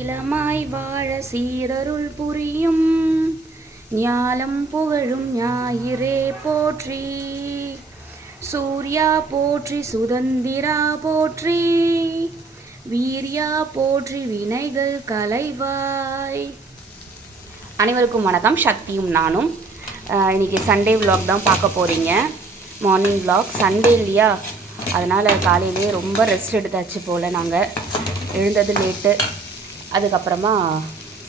சீலமாய் வாழ சீரருள் புரியும் ஞாலம் புகழும் ஞாயிறே போற்றி. சூர்யா போற்றி சுதந்திரா போற்றி, வீர்யா போற்றி வினைகள் களைவாய். அனைவருக்கும் வணக்கம். சக்தியும் நானும் இன்றைக்கி சண்டே விலாக் தான் பார்க்க போகிறீங்க. Morning vlog. சண்டே இல்லையா, அதனால் காலையிலே ரொம்ப ரெஸ்ட் எடுத்தாச்சு போல். நாங்கள் எழுந்தது லேட்டு. அதுக்கப்புறமா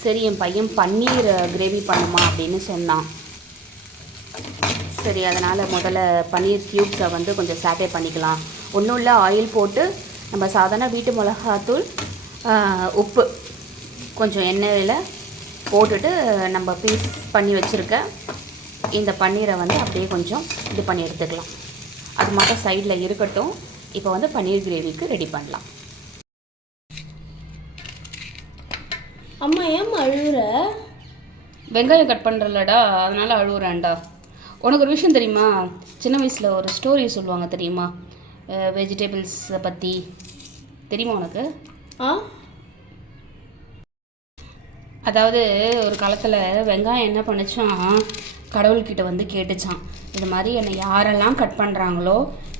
சரி என் பையன் பன்னீர் கிரேவி பண்ணுமா அப்படின்னு சொன்னான். சரி, அதனால் முதல்ல பன்னீர் க்யூப்ஸை வந்து கொஞ்சம் சாட்டே பண்ணிக்கலாம். ஒன்றும் இல்லை, ஆயில் போட்டு நம்ம சாதாரண வீட்டு மிளகாத்தூள், உப்பு, கொஞ்சம் எண்ணெயில் போட்டுட்டு நம்ம பீஸ் பண்ணி வச்சுருக்க இந்த பன்னீரை வந்து அப்படியே கொஞ்சம் இது பண்ணி எடுத்துக்கலாம். அது மட்டும் சைடில் இருக்கட்டும். இப்போ வந்து பன்னீர் கிரேவிக்கு ரெடி பண்ணலாம். அம்மா ஏன் அழுகுற? வெங்காயம் கட் பண்ணுறலடா, அதனால் அழுகுறேன்டா. உனக்கு ஒரு விஷயம் தெரியுமா? சின்ன வயசில் ஒரு ஸ்டோரி சொல்லுவாங்க தெரியுமா, வெஜிடபிள்ஸை பற்றி. தெரியுமா உனக்கு? அதாவது ஒரு காலத்தில் வெங்காயம் என்ன பண்ணிச்சான், கடவுள்கிட்ட வந்து கேட்டுச்சான், இது மாதிரி என்னை யாரெல்லாம் கட் பண்ணுறாங்களோ,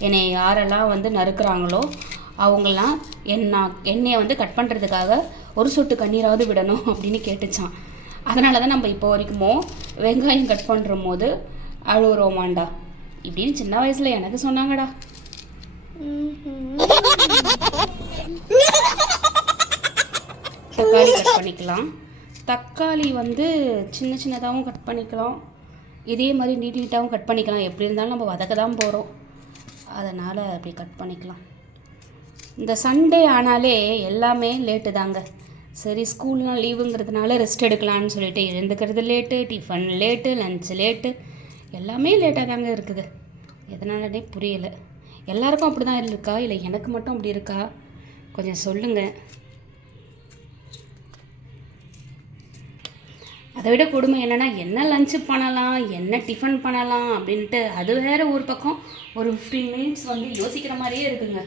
என்னை யாரெல்லாம் வந்து நறுக்கிறாங்களோ அவங்களாம் என்னையை வந்து கட் பண்ணுறதுக்காக ஒரு சொட்டு கண்ணீராவது விடணும் அப்படின்னு கேட்டுச்சான். அதனால தான் நம்ம இப்போ வரைக்குமோ வெங்காயம் கட் பண்ணுற போது அழுகுறோமாண்டா இப்படின்னு சின்ன வயசில் எனக்கு சொன்னாங்கடா. தக்காளி கட் பண்ணிக்கலாம். தக்காளி வந்து சின்ன சின்னதாகவும் கட் பண்ணிக்கலாம், இதே மாதிரி நீட்டாகவும் கட் பண்ணிக்கலாம். எப்படி இருந்தாலும் நம்ம வதக்க தான் போகிறோம், அதனால் அப்படி கட் பண்ணிக்கலாம். இந்த சண்டே ஆனாலே எல்லாமே லேட்டு தாங்க. சரி, ஸ்கூல்லாம் லீவுங்கிறதுனால ரெஸ்ட் எடுக்கலான்னு சொல்லிட்டு எழுந்துக்கிறது late, tiffin late, lunch late, எல்லாமே லேட்டாக தாங்க இருக்குது. எதனாலனே புரியலை. எல்லாருக்கும் அப்படி தான் இருக்கா, இல்லை எனக்கு மட்டும் அப்படி இருக்கா? கொஞ்சம் சொல்லுங்கள். அதை விட கொடுமை என்னென்னா, என்ன லஞ்சு பண்ணலாம், என்ன டிஃபன் பண்ணலாம் அப்படின்ட்டு அது வேறு ஒரு பக்கம் ஒரு 15 மினிட்ஸ் வந்து யோசிக்கிற மாதிரியே இருக்குங்க.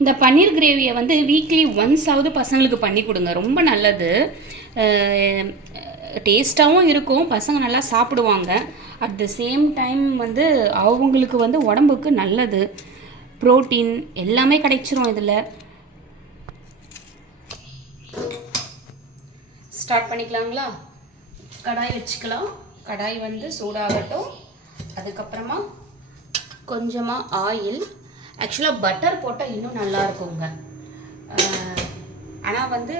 இந்த பன்னீர் கிரேவியை வந்து வீக்லி ஒன்ஸாவது பசங்களுக்கு பண்ணி கொடுங்க, ரொம்ப நல்லது. டேஸ்ட்டாகவும் இருக்கும், பசங்க நல்லா சாப்பிடுவாங்க. அட் த சேம் டைம் வந்து அவங்களுக்கு வந்து உடம்புக்கு நல்லது, ப்ரோட்டீன் எல்லாமே கிடைச்சிரும் இதில். ஸ்டார்ட் பண்ணிக்கலாங்களா? கடாய் வச்சுக்கலாம். கடாய் வந்து சூடாகட்டும். அதுக்கப்புறமா கொஞ்சமாக ஆயில், ஆக்சுவலாக பட்டர் போட்டால் இன்னும் நல்லா இருக்குங்க. ஆனால் வந்து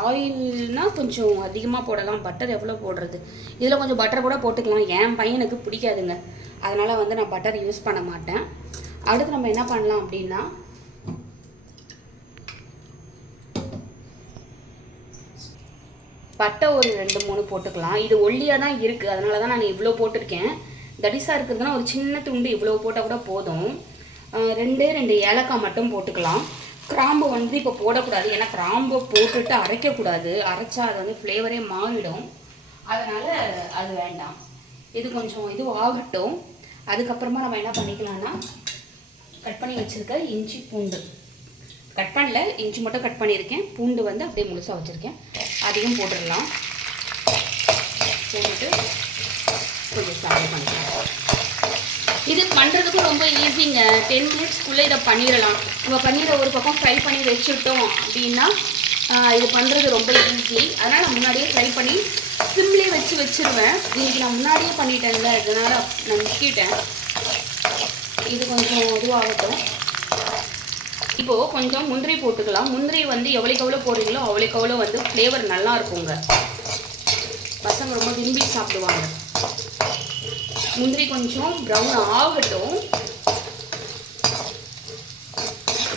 ஆயில்னால் கொஞ்சம் அதிகமாக போடலாம். பட்டர் எவ்வளோ போடுறது, இதில் கொஞ்சம் பட்டர் கூட போட்டுக்கலாம். என் பையனுக்கு பிடிக்காதுங்க, அதனால் வந்து நான் பட்டர் யூஸ் பண்ண மாட்டேன். அடுத்து நம்ம என்ன பண்ணலாம் அப்படின்னா, பட்டை ஒரு 2-3 போட்டுக்கலாம். இது ஒல்லியாக தான் இருக்குது, அதனால தான் நான் இவ்வளோ போட்டிருக்கேன். தடிசாக இருக்கிறதுனா ஒரு சின்ன துண்டு இவ்வளோ போட்டால் கூட போதும். 2 ஏலக்காய் மட்டும் போட்டுக்கலாம். கிராம்பு வந்து இப்போ போடக்கூடாது, ஏன்னா கிராம்பு போட்டுட்டு அரைக்கக்கூடாது, அரைச்சா அது வந்து ஃப்ளேவரே மாறிடும், அதனால் அது வேண்டாம். இது கொஞ்சம் இது ஆகட்டும். அதுக்கப்புறமா நம்ம என்ன பண்ணிக்கலாம்னா, கட் பண்ணி வச்சுருக்க இஞ்சி பூண்டு, கட் பண்ணல, இஞ்சி மட்டும் கட் பண்ணியிருக்கேன். பூண்டு வந்து அப்படியே முழுசாக வச்சுருக்கேன், அதையும் போட்டுடலாம். போட்டுட்டு கொஞ்சம் சாப்பிட பண்ணிக்கலாம். இது பண்ணுறதுக்கும் ரொம்ப ஈஸிங்க. 10 மினிட்ஸ்க்குள்ளே இதை பண்ணிடலாம். நம்ம பன்னீரை ஒரு பக்கம் ஃப்ரை பண்ணி வச்சுட்டோம் அப்படின்னா இது பண்ணுறது ரொம்ப ஈஸி. அதனால் நான் முன்னாடியே ஃப்ரை பண்ணி சிம்லேயே வச்சுருவேன். இன்றைக்கி நான் முன்னாடியே பண்ணிட்டேன்ல, இதனால் நான் முக்கிட்டேன். இது கொஞ்சம் இதுவாகட்டும். இப்போது கொஞ்சம் முந்திரி போட்டுக்கலாம். முந்திரி வந்து எவ்வளோக்கு எவ்வளோ போடுறீங்களோ அவ்வளோக்கு எவ்வளோ வந்து ஃப்ளேவர் நல்லா இருக்குங்க, பசங்க ரொம்ப விரும்பி சாப்பிடுவாங்க. முந்திரி கொஞ்சம் ப்ரௌன் ஆகட்டும்,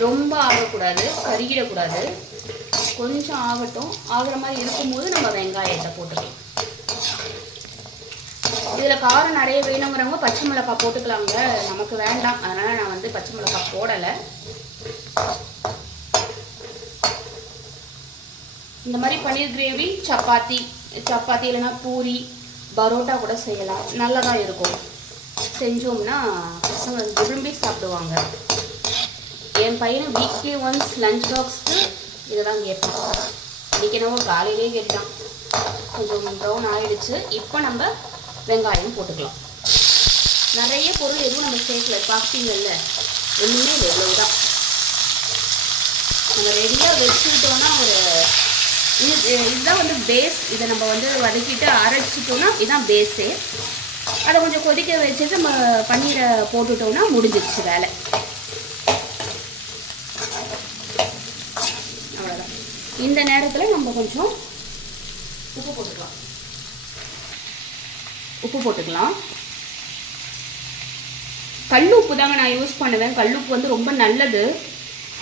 ரொம்ப ஆகக்கூடாது, கருகிடக்கூடாது, கொஞ்சம் ஆகட்டும். ஆகிற மாதிரி இருக்கும்போது நம்ம வெங்காயத்தை போட்டுக்கலாம். இதில் காரம் நிறைய வேணுங்கிறவங்க பச்சை மிளகாய் போட்டுக்கலாங்க, நமக்கு வேண்டாம், அதனால் நான் வந்து பச்சை மிளகாய் போடலை. இந்த மாதிரி பன்னீர் கிரேவி சப்பாத்தி இல்லைன்னா பூரி, பரோட்டா கூட செய்யலாம், நல்லா தான் இருக்கும். செஞ்சோம்னா பசங்க விரும்பி சாப்பிடுவாங்க. என் பையனை வீக்லி ஒன்ஸ் லஞ்ச் பாக்ஸ்க்கு இதை தான் கேட்போம். இன்றைக்கி என்னவோ காலையிலே கேட்டான். கொஞ்சம் ப்ரௌன் ஆகிடுச்சு. இப்போ நம்ம வெங்காயம் போட்டுக்கலாம். நிறைய பொருள் எதுவும் நம்ம சேர்க்கல, பார்த்தீங்கல்ல, ஒன்றுமே இல்லை, இவ்வளவுதான். நம்ம ரெடியாக வச்சுக்கிட்டோன்னா இதுதான் வந்து பேஸ். இதை நம்ம வந்து வதக்கிட்டு அரைச்சிட்டோன்னா இதுதான் பேஸே. அதை கொஞ்சம் கொதிக்க வச்சுட்டு நம்ம பன்னீரை போட்டுட்டோன்னா முடிஞ்சிடுச்சு வேலை. அவ்வளோதான். இந்த நேரத்தில் நம்ம கொஞ்சம் உப்பு போட்டுக்கலாம். கல் உப்பு தாங்க நான் யூஸ் பண்ணுவேன். கல் உப்பு வந்து ரொம்ப நல்லது.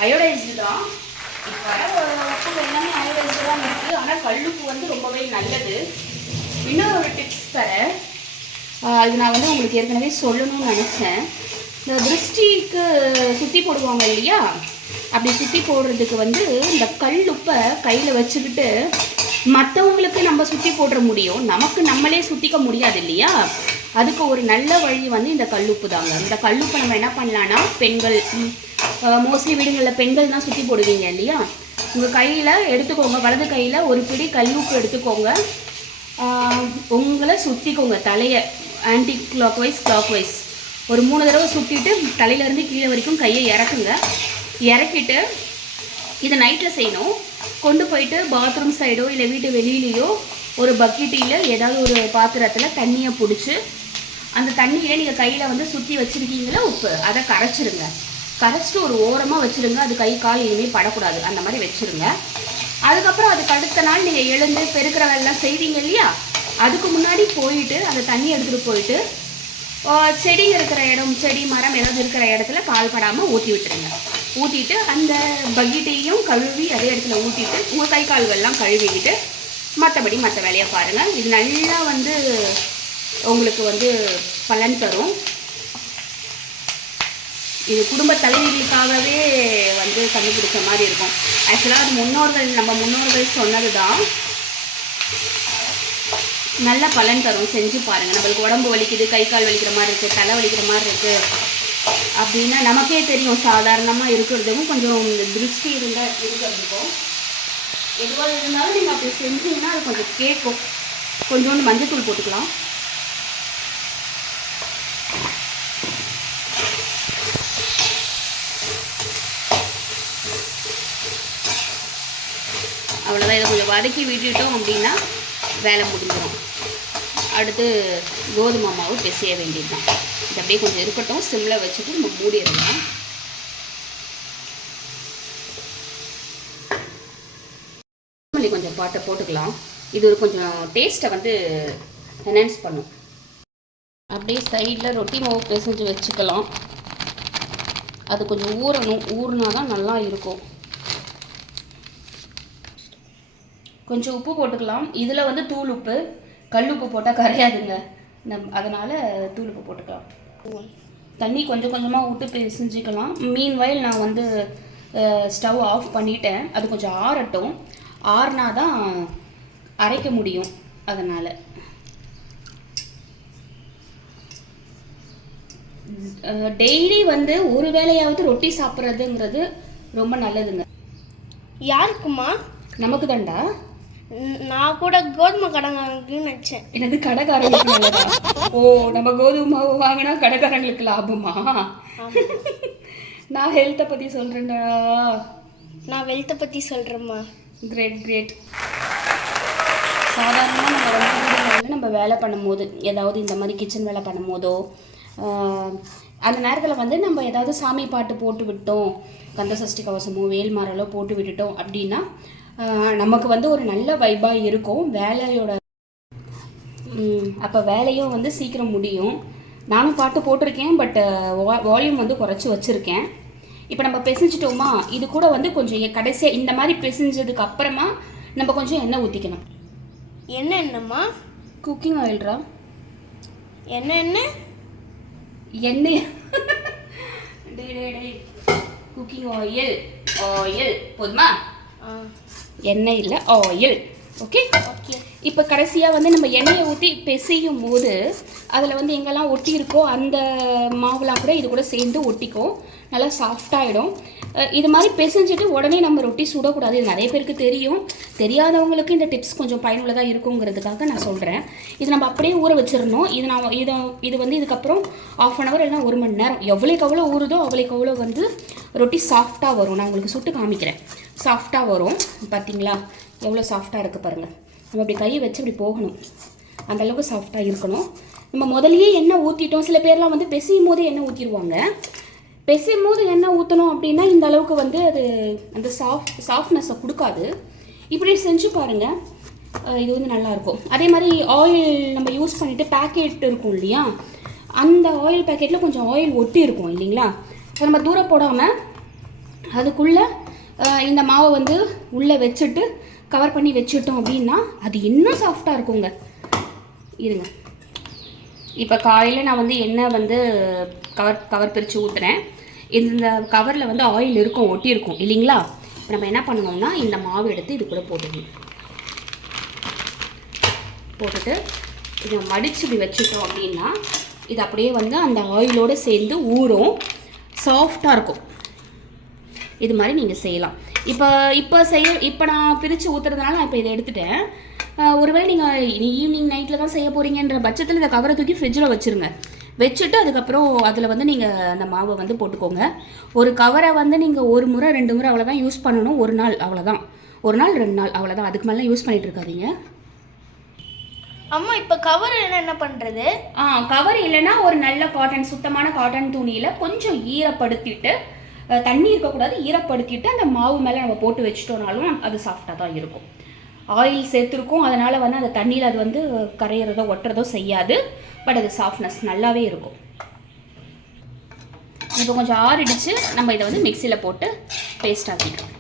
அயோடைஸ்டு தான். இப்போ உப்பு எல்லாமே அயோடைஸ்டு தான் இருக்குது. ஆனால் கல் உப்பு வந்து ரொம்பவே நல்லது. இன்னொரு டிப்ஸ் தரேன். இது நான் வந்து உங்களுக்கு ஏற்கனவே சொல்லணும்னு நினச்சேன். இந்த திருஷ்டிக்கு சுற்றி போடுவாங்க இல்லையா, அப்படி சுற்றி போடுறதுக்கு வந்து இந்த கல் உப்பை கையில் வச்சுக்கிட்டு மற்றவங்களுக்கு நம்ம சுற்றி போடுற முடியும், நமக்கு நம்மளே சுற்றிக்க முடியாது இல்லையா. அதுக்கு ஒரு நல்ல வழி வந்து இந்த கல்லுப்பு தாங்க. இந்த கல்லுப்பை நம்ம என்ன பண்ணலான்னா, பெண்கள் மோஸ்ட்லி வீடுகளில் பெண்கள் தான் சுற்றி போடுவீங்க இல்லையா, உங்கள் கையில் எடுத்துக்கோங்க, வலது கையில் ஒரு பிடி கல்லுப்பு எடுத்துக்கோங்க. உங்களை சுற்றிக்கோங்க, தலையை ஆன்டி கிளாக்வைஸ் ஒரு 3 தடவை சுற்றிட்டு தலையிலேருந்து கீழே வரைக்கும் கையை இறக்குங்க. இறக்கிட்டு இதை நைட்டில் செய்யணும். கொண்டு போயிட்டு பாத்ரூம் சைடோ இல்லை வீட்டு வெளியிலையோ ஒரு பக்கெட்டில் ஏதாவது ஒரு பாத்திரத்தில் தண்ணியை பிடிச்சி அந்த தண்ணியை நீங்கள் கையில் வந்து சுற்றி வச்சுருக்கீங்களா உப்பு, அதை கரைச்சிருங்க. கரைச்சிட்டு ஒரு ஓரமாக வச்சுருங்க. அது கை கால் இனிமேல் படக்கூடாது, அந்த மாதிரி வச்சுருங்க. அதுக்கப்புறம் அதுக்கு அடுத்த நாள் நீங்கள் எழுந்து பெருக்கிற வேலைலாம் செய்வீங்க இல்லையா, அதுக்கு முன்னாடி போயிட்டு அந்த தண்ணி எடுத்துகிட்டு போயிட்டு செடி இருக்கிற இடம், செடி மரம் ஏதாவது இருக்கிற இடத்துல கால் படாமல் ஊற்றி விட்டுருங்க. ஊற்றிட்டு அந்த பக்கெட்டையும் கழுவி அதே இடத்துல ஊற்றிட்டு உங்கள் கை கால்கள்லாம் கழுவிக்கிட்டு மற்றபடி மற்ற வேலையை பாருங்கள். இது நல்லா வந்து உங்களுக்கு வந்து பலன் தரும். இது குடும்ப தலைவிகளுக்காகவே வந்து கண்டுபிடிச்ச மாதிரி இருக்கும். ஆக்சுவலாக அது நம்ம முன்னோர்கள் சொன்னது தான். நல்ல பலன் தரும், செஞ்சு பாருங்கள். நம்மளுக்கு உடம்பு வலிக்குது, கை கால் வலிக்கிற மாதிரி இருக்குது, தலை வலிக்கிற மாதிரி இருக்குது அப்படின்னா நமக்கே தெரியும். சாதாரணமாக இருக்கிறதுக்கும் கொஞ்சம் திருஷ்டி இருக்கிறதுக்கும் எதுவாக இருந்தாலும் நீங்கள் அப்படி செஞ்சீங்கன்னா அது கொஞ்சம் கேட்கும். கொஞ்சோண்டு மஞ்சத்தூள் போட்டுக்கலாம். அவ்வளோதான். இதை கொஞ்சம் வதக்கி விட்டுட்டோம் அப்படின்னா வேலை முடிஞ்சிடும். அடுத்து கோதுமை மாவு பிசைய வேண்டியது தான். இது அப்படியே கொஞ்சம் இருக்கட்டும், சிம்மில் வச்சுட்டு நம்ம மூடிடலாம். கொத்தமல்லி கொஞ்சம் போட்டுக்கலாம். இது ஒரு கொஞ்சம் டேஸ்ட்டை வந்து என்ஹான்ஸ் பண்ணும். அப்படியே சைடில் ரொட்டி மாவு பிசைஞ்சு வச்சுக்கலாம். அது கொஞ்சம் ஊறினா தான் நல்லா இருக்கும். கொஞ்சம் உப்பு போட்டுக்கலாம். இதில் வந்து தூள் உப்பு, கல் உப்பு போட்டால் கரையாதுங்க, அதனால் தூள் உப்பு போட்டுக்கலாம். தண்ணி கொஞ்சம் கொஞ்சமாக விட்டு பிசைஞ்சிக்கலாம். மீன்வைல் நான் வந்து ஸ்டவ் ஆஃப் பண்ணிட்டேன். அது கொஞ்சம் ஆறட்டும். ஆறுனா தான் அரைக்க முடியும். அதனால் டெய்லி வந்து ஒரு வேளையாவது ரொட்டி சாப்பிட்றதுங்கிறது ரொம்ப நல்லதுங்க. யாருக்குமா? நமக்கு தான்டா. நான் கூட கோதுமை கடைக்காரங்களுக்கு நினச்சேன். என்னது கடைக்காரங்களுக்கு நல்லதா? ஓ, நம்ம கோதுமை மாவு வாங்கினா கடைக்காரங்களுக்கு லாபமா? நான் ஹெல்த்தை பற்றி சொல்கிறேன்டா. நான் வெல்த்தை பற்றி சொல்கிறேம்மா. கிரேட். சாதாரணமாக நம்ம வந்து வீடுகளில் நம்ம வேலை பண்ணும்போது, ஏதாவது இந்த மாதிரி கிச்சன் வேலை பண்ணும்போதோ அந்த நேரத்தில் வந்து நம்ம ஏதாவது சாமி பாட்டு போட்டு விட்டோம், கந்த சஷ்டி கவசமோ வேல்மாரலோ போட்டு விட்டுட்டோம் அப்படின்னா நமக்கு வந்து ஒரு நல்ல வைபாக இருக்கும் வேலையோட. அப்போ வேலையும் வந்து சீக்கிரம் முடியும். நானும் பாட்டு போட்டிருக்கேன், பட் வால்யூம் வந்து குறைச்சி வச்சுருக்கேன். இப்போ நம்ம பிசைஞ்சிட்டோமா, இது கூட வந்து கொஞ்சம் கடைசியாக இந்த மாதிரி பிசைஞ்சதுக்கு அப்புறமா நம்ம கொஞ்சம் எண்ணெய் ஊற்றிக்கணும். என்னம்மா? குக்கிங் ஆயில்ரா. எண்ணெய் குக்கிங் ஆயில் போதுமா? எண்ணெய் இல்லை, ஆயில். ஓகே. இப்போ கடைசியாக வந்து நம்ம எண்ணெயை ஊற்றி பிசையும் போது அதில் வந்து எங்கெல்லாம் ஒட்டி இருக்கோ அந்த மாவுலாம் கூட இது கூட சேர்ந்து ஒட்டிக்கும், நல்லா சாஃப்டாகிடும். இது மாதிரி பிசைஞ்சிட்டு உடனே நம்ம ரொட்டி சுடக்கூடாது. இது நிறைய பேருக்கு தெரியும், தெரியாதவங்களுக்கு இந்த டிப்ஸ் கொஞ்சம் பயனுள்ளதாக இருக்குங்கிறதுக்காக நான் சொல்கிறேன். இது நம்ம அப்படியே ஊற வச்சிடணும். இது வந்து இதுக்கப்புறம் 1/2 hour இல்லைனா 1 மணி நேரம், எவ்வளோக்கு ஊறுதோ அவ்வளோக்கு வந்து ரொட்டி சாஃப்டாக வரும். நான் உங்களுக்கு சுட்டு காமிக்கிறேன். சாஃப்டாக வரும். பார்த்தீங்களா எவ்வளோ சாஃப்டாக இருக்குது பாருங்கள். நம்ம அப்படி கையை வச்சு அப்படி போகணும், அந்தளவுக்கு சாஃப்டாக இருக்கணும். நம்ம முதலையே எண்ணெய் ஊற்றிட்டோம். சில பேர்லாம் வந்து பெசியும் போது எண்ணெய் ஊற்றிடுவாங்க. பெசையும் போது எண்ணெய் ஊற்றணும் அப்படின்னா இந்த அளவுக்கு வந்து அது அந்த சாஃப்ட்னஸை கொடுக்காது. இப்படி செஞ்சு பாருங்கள், இது வந்து நல்லாயிருக்கும். அதே மாதிரி ஆயில் நம்ம யூஸ் பண்ணிவிட்டு பேக்கெட் இருக்கும் இல்லையா, அந்த ஆயில் பேக்கெட்டில் கொஞ்சம் ஆயில் ஒட்டி இருக்கும் இல்லைங்களா, அதை நம்ம தூரம் போடாமல் அதுக்குள்ளே இந்த மாவை வந்து உள்ளே வச்சுட்டு கவர் பண்ணி வச்சுட்டோம் அப்படின்னா அது இன்னும் சாஃப்டாக இருக்குங்க. இருங்க, இப்போ காலையில் நான் வந்து எண்ணெய் வந்து கவர் பிரித்து ஊற்றுறேன். இந்த கவரில் வந்து ஆயில் இருக்கும், ஒட்டி இருக்கும் இல்லைங்களா. இப்போ நம்ம என்ன பண்ணணும்னா இந்த மாவு எடுத்து இது கூட போட்டுட்டு இதை மடித்து இப்படி வச்சுட்டோம் அப்படின்னா இது அப்படியே வந்து அந்த ஆயிலோடு சேர்ந்து ஊறும், சாஃப்டாக இருக்கும். இது மாதிரி நீங்கள் செய்யலாம். இப்போ நான் பிரித்து ஊற்றுறதுனால நான் இப்போ இதை எடுத்துட்டேன். ஒருவேளை நீங்கள் ஈவினிங் நைட்டில் தான் செய்ய போகிறீங்கன்ற பட்சத்தில் இந்த கவரை தூக்கி ஃப்ரிட்ஜில் வச்சுருங்க. வச்சுட்டு அதுக்கப்புறம் அதில் வந்து நீங்கள் அந்த மாவை வந்து போட்டுக்கோங்க. ஒரு கவரை வந்து நீங்கள் 1 முறை 2 முறை அவ்வளோதான் யூஸ் பண்ணணும். 1 நாள் அவ்வளோதான், 1 நாள் 2 நாள் அவ்வளோதான். அதுக்கு மேலே யூஸ் பண்ணிகிட்டு இருக்காதீங்க. அம்மா இப்போ கவர் என்ன பண்ணுறது? கவர் இல்லைன்னா ஒரு நல்ல காட்டன், சுத்தமான காட்டன் துணியில் கொஞ்சம் ஈரப்படுத்திட்டு, தண்ணி இருக்கக்கூடாது, ஈரப்படுத்திட்டு அந்த மாவு மேலே நம்ம போட்டு வச்சிட்டோம்னாலும் அது சாஃப்டாக தான் இருக்கும். ஆயில் சேர்த்துருக்கும், அதனால் வந்து அந்த தண்ணியில் அது வந்து கரையிறதோ ஒட்டுறதோ செய்யாது. பட் அது சாஃப்ட்னஸ் நல்லாவே இருக்கும். இப்போ கொஞ்சம் ஆறிடுச்சு, நம்ம இதை வந்து மிக்சியில் போட்டு பேஸ்ட் ஆக்கிக்கலாம்.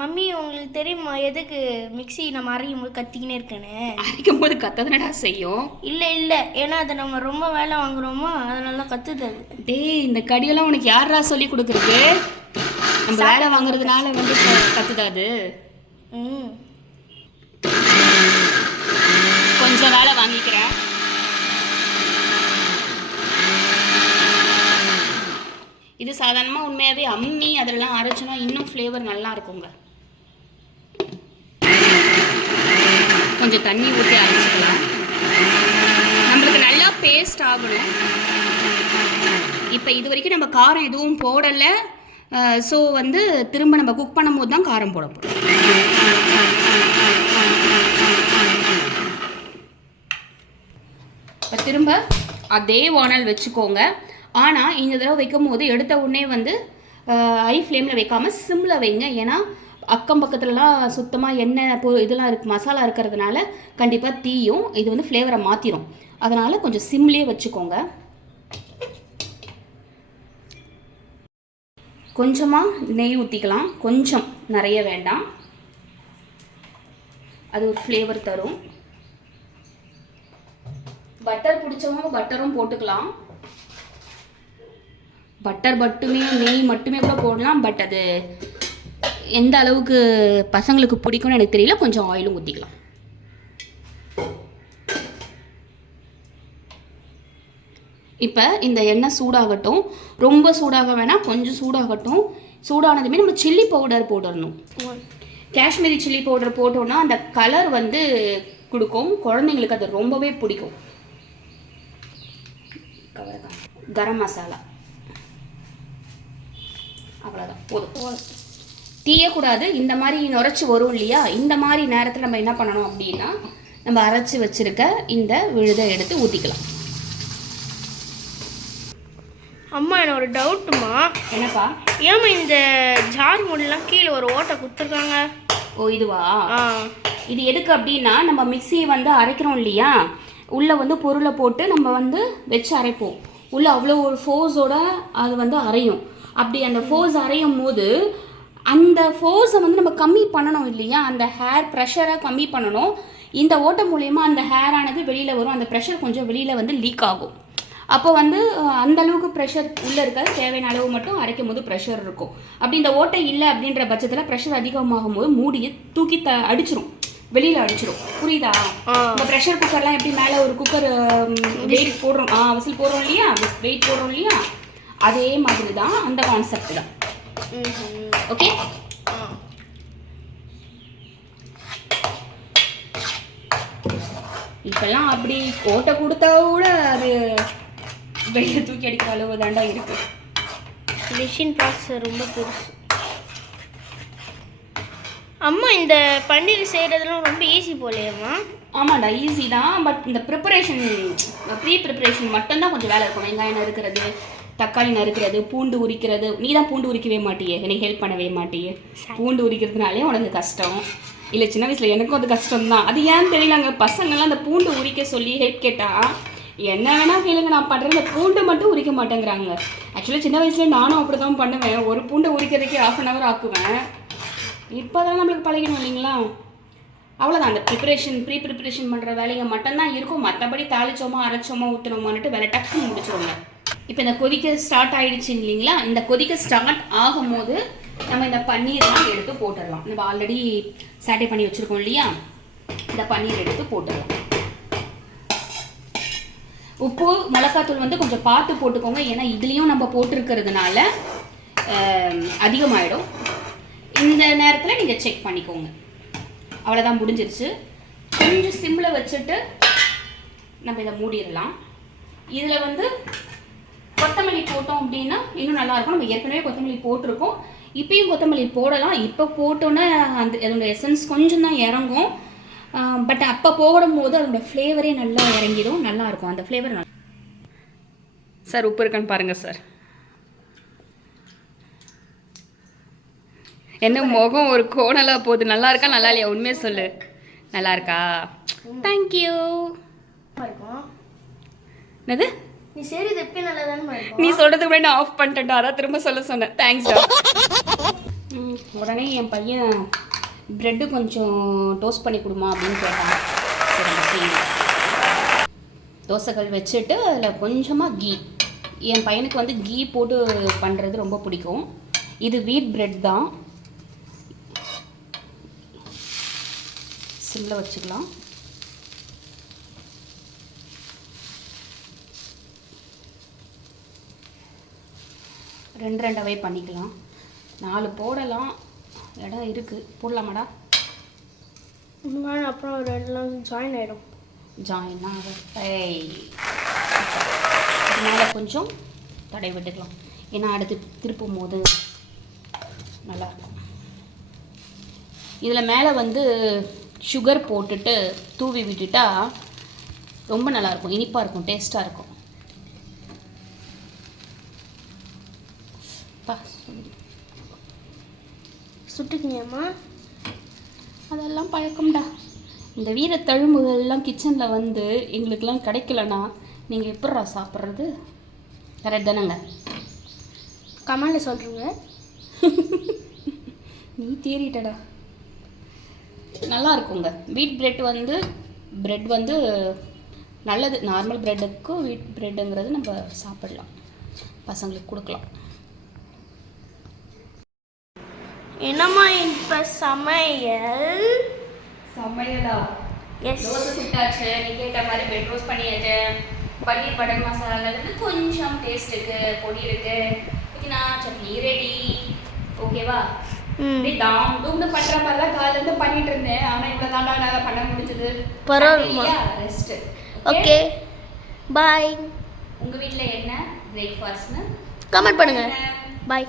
மம்மி உங்களுக்கு தெரியுமா எதுக்கு மிக்ஸி நம்ம அரைக்கும் போது கத்திக்கினே இருக்கேன்னு? அரைக்கும் போது கத்ததுனடா செய்யும். இல்லை ஏன்னா அதை நம்ம ரொம்ப வேலை வாங்குறோமா, அதனால கத்துது. டேய், இந்த கடியெல்லாம் உனக்கு யாரா சொல்லி கொடுக்குறது? நம்ம வேலை வாங்குறதுனால வந்து கத்துதாது. கொஞ்சம் வேலை வாங்கிக்கிறேன். இது சாதாரணமாக உண்மையாகவே அம்மி அதெல்லாம் அரைச்சோன்னா இன்னும் ஃப்ளேவர் நல்லா இருக்குங்க. கொஞ்சம் தண்ணி ஊற்றி அரைச்சிக்கலாம். நம்மளுக்கு நல்லா பேஸ்ட் ஆகணும். இப்போ இது வரைக்கும் நம்ம காரம் எதுவும் போடலை. ஸோ வந்து திரும்ப நம்ம குக் பண்ணும்போது தான் காரம் போட போகிறோம். இப்போ திரும்ப அதே வானல் வச்சுக்கோங்க. ஆனால் இந்த தடவை வைக்கும் போது எடுத்த உடனே வந்து ஹை ஃப்ளேமில் வைக்காமல் சிம்மில் வைங்க. ஏன்னா அக்கம் பக்கத்துலலாம் சுத்தமாக எண்ணெய் இதெல்லாம் இருக்குது, மசாலா இருக்கிறதுனால கண்டிப்பாக தீயும். இது வந்து ஃப்ளேவரை மாற்றிடும். அதனால் கொஞ்சம் சிம்லேயே வச்சுக்கோங்க. கொஞ்சமாக நெய் ஊற்றிக்கலாம், கொஞ்சம், நிறைய வேண்டாம். அது ஒரு ஃப்ளேவர் தரும். பட்டர் பிடிச்சவங்க பட்டரும் போட்டுக்கலாம். பட்டர் மட்டுமே, நெய் மட்டுமே கூட போடலாம். பட் அது எந்த அளவுக்கு பசங்களுக்கு பிடிக்கும்னு எனக்கு தெரியல. கொஞ்சம் ஆயிலும் ஊற்றிக்கலாம். இப்போ இந்த எண்ணெய் சூடாகட்டும். ரொம்ப சூடாக வேணாம், கொஞ்சம் சூடாகட்டும். சூடானதுமே நம்ம சில்லி பவுடர் போடணும். காஷ்மீரி சில்லி பவுடர் போட்டோன்னா அந்த கலர் வந்து கொடுக்கும், குழந்தைங்களுக்கு அது ரொம்பவே பிடிக்கும். கரம் மசாலா அவ்வளோதான், போதும். தீயக்கூடாது. இந்த மாதிரி நுரைச்சி வரும் இல்லையா, இந்த மாதிரி நேரத்தில் நம்ம என்ன பண்ணணும் அப்படின்னா நம்ம அரைச்சி வச்சுருக்க இந்த விழுதை எடுத்து ஊற்றிக்கலாம். அம்மா என்ன ஒரு டவுட்டுமா? என்னப்பா? ஏமா இந்த ஜார் மூடலாம் கீழே ஒரு ஓட்டை கொடுத்துருக்காங்க? ஓ இதுவா? இது எதுக்கு அப்படின்னா நம்ம மிக்ஸி வந்து அரைக்கிறோம் இல்லையா, உள்ளே வந்து பொருளை போட்டு நம்ம வந்து வச்சு அரைப்போம். உள்ளே அவ்வளோ ஒரு ஃபோர்ஸோட அது வந்து அரையும். அப்படி அந்த ஃபோர்ஸ் அரையும் போது அந்த ஃபோர்ஸை வந்து நம்ம கம்மி பண்ணணும் இல்லையா, அந்த ஹேர் ப்ரெஷரை கம்மி பண்ணணும். இந்த ஓட்டை மூலயமா அந்த ஹேர் ஆனது வெளியில் வரும், அந்த ப்ரெஷர் கொஞ்சம் வெளியில் வந்து லீக் ஆகும். அப்போ வந்து அந்த அளவுக்கு ப்ரெஷர் உள்ளே இருக்காது, தேவையான அளவு மட்டும் அரைக்கும் போது ப்ரெஷர் இருக்கும். அப்படி இந்த ஓட்டை இல்லை அப்படின்ற பட்சத்தில் ப்ரெஷர் அதிகமாகும் போது மூடியை தூக்கி அடிச்சிரும், வெளியில் அடிச்சிரும். புரியுதா? இந்த ப்ரெஷர் குக்கர்லாம் எப்படி மேலே ஒரு குக்கர் வெயிட் போடுறோம், விசில் போடுறோம் இல்லையா, வெயிட் போடுறோம் இல்லையா, அதே மாதிரி தான் அந்த கான்செப்ட் தான். ஓகே, இப்போல்லாம் அப்படி ஓட்டை கொடுத்தா கூட அது வெளியே தூக்கி அடிக்கிற அளவு தாண்டா இருக்கு. மிஷின் ப்ராசஸர் ரொம்ப பெருசு. அம்மா இந்த பன்னீர் செய்கிறதுலாம் ரொம்ப ஈஸி போலையம்மா? ஆமாண்டா, ஈஸி தான். பட் இந்த ப்ரிப்பரேஷன், ப்ரிப்பரேஷன் மட்டும்தான் கொஞ்சம் வேலை இருக்கும். வெங்காயம் நறுக்கிறது, தக்காளி நறுக்கிறது, பூண்டு உரிக்கிறது. நீ தான் பூண்டு உரிக்கவே மாட்டியே, எனக்கு ஹெல்ப் பண்ணவே மாட்டியே. பூண்டு உரிக்கிறதுனாலே உனக்கு கஷ்டம். இல்லை, சின்ன வயசில் எனக்கும் அது கஷ்டம்தான். அது ஏன்னு தெரியலங்க, பசங்கள்லாம் அந்த பூண்டு உரிக்க சொல்லி ஹெல்ப் கேட்டால் என்ன வேணால் கேளுங்க, நான் பண்ணுறேன், இந்த பூண்டு மட்டும் உரிக்க மாட்டேங்கிறாங்க. ஆக்சுவலாக சின்ன வயசுல நானும் அப்படி தான் பண்ணுவேன், ஒரு பூண்டை உரிக்கிறதுக்கே 1/2 hour ஆக்குவேன். இப்போ தான் நம்மளுக்கு பழகணும் இல்லைங்களா? அவ்வளோதான், அந்த ப்ரிப்பரேஷன் பண்ணுற வேலைங்க மட்டும்தான் இருக்கும். மற்றபடி தாளிச்சோமா அரைச்சோமா ஊற்றுனோமான்ட்டு வேலை டக்குன்னு முடிச்சிடுவோங்க. இப்போ இந்த கொதிக்க ஸ்டார்ட் ஆகிடுச்சு இல்லைங்களா? இந்த கொதிக்க ஸ்டார்ட் ஆகும்போது நம்ம இந்த பன்னீர்லாம் எடுத்து போட்டுடலாம். நம்ம ஆல்ரெடி சாட்டே பண்ணி வச்சுருக்கோம் இல்லையா, இந்த பன்னீர் எடுத்து போட்டுடலாம். உப்பு மிளகாத்தூள் வந்து கொஞ்சம் பார்த்து போட்டுக்கோங்க, ஏன்னா இதுலேயும் நம்ம போட்டிருக்கிறதுனால அதிகமாகிடும். இந்த நேரத்தில் நீங்கள் செக் பண்ணிக்கோங்க. அவ்வளோதான், முடிஞ்சிருச்சு. கொஞ்சம் சிம்மில் வச்சுட்டு நம்ம இதை மூடிடலாம். இதில் வந்து கொத்தமல்லி போட்டோம் அப்படின்னா இன்னும் நல்லாயிருக்கும். நம்ம ஏற்கனவே கொத்தமல்லி போட்டிருக்கோம், இப்பயும் கொத்தமல்லி போடலாம். இப்போ போட்டோன்னே அதோட எசன்ஸ் கொஞ்சம் தான் இறங்கும். பட் அப்போ போடும்போது அதோட ஃப்ளேவரே நல்லா இறங்கிடும், நல்லாயிருக்கும் அந்த ஃப்ளேவர். சார் உப்பு இருக்கான்னு பாருங்கள் சார். என்ன முகம் ஒரு கோணலாக போகுது, நல்லா இருக்கா நல்லா இல்லையா? உண்மையாக சொல்லு, நல்லா இருக்கா? தேங்க்யூ. என்னது நீ சரி, இது எப்பயும் நல்லா தானே இருக்கும். நீ சொல்கிறதுக்கு முன்னாடி நான் ஆஃப் பண்ணிட்டேன்டா, அதான் திரும்ப சொல்ல சொன்னேன். தேங்க்ஸ்டா. உடனே என் பையன் ப்ரெட்டு கொஞ்சம் டோஸ்ட் பண்ணி கொடுமா அப்படின்னு கேட்டான். சரி, தோசைகள் வச்சுட்டு அதில் கொஞ்சமாக கீ, என் பையனுக்கு வந்து கீ போட்டு பண்ணுறது ரொம்ப பிடிக்கும். இது வீட் பிரெட் தான். சிம்மில் வச்சுக்கலாம். ரெண்டாவே பண்ணிக்கலாம். 4 போடலாம், இடம் இருக்குது. போடலாமாடா? அப்புறம் ரெண்டுலாம் ஜாயின் ஆகிடும். ஜாயின்னா மேலே கொஞ்சம் தடை விட்டுக்கலாம், ஏன்னா அடுத்து திருப்பும் போது நல்லாயிருக்கும். இதில் மேலே வந்து சுகர் போட்டுட்டு தூவி விட்டுட்டா ரொம்ப நல்லாயிருக்கும், இனிப்பாக இருக்கும், டேஸ்ட்டாக இருக்கும். சுட்டுக்கினியாம்மா? அதெல்லாம் பழக்கம்டா. இந்த வீரத்தழும்புகள்லாம் கிச்சனில் வந்து எங்களுக்கெல்லாம் கிடைக்கலன்னா நீங்கள் எப்பட்றா சாப்பிட்றது? கரெக்ட் தானேங்க? கமெண்ட்ல சொல்கிறீங்க. நீ தேறிட்டடா. நல்லா இருக்குங்க. வீட் பிரெட் வந்து நல்லது. நார்மல் பிரெட்டுக்கு வீட் பிரெட்டுங்கிறது நம்ம சாப்பிடலாம், பசங்களுக்கு கொடுக்கலாம். என்னம்மா இப்போ சமையலா? எஸ், தோசை சுட்டாச்சு, நீ கேட்ட மாதிரி பெட் ரோஸ்ட் பண்ணியாச்சு. பன்னீர் பட்டர் மசாலாலேருந்து கொஞ்சம் டேஸ்ட்டுக்கு பொடி இருக்கு, புதினா சட்னி ரெடி. ஓகேவா? தாம் தூண்டு பண்ணுற மாதிரி தான் காலேருந்து பண்ணிட்டு இருந்தேன், ஆனால் இவ்வளோ தாண்டா என்னால் பண்ண முடிஞ்சது. பரவாயில்லையா? ரெஸ்ட்டு. ஓகே, பாய். உங்கள் வீட்டில் என்ன பிரேக்ஃபாஸ்ட்னு கமெண்ட் பண்ணுங்கள். பாய்.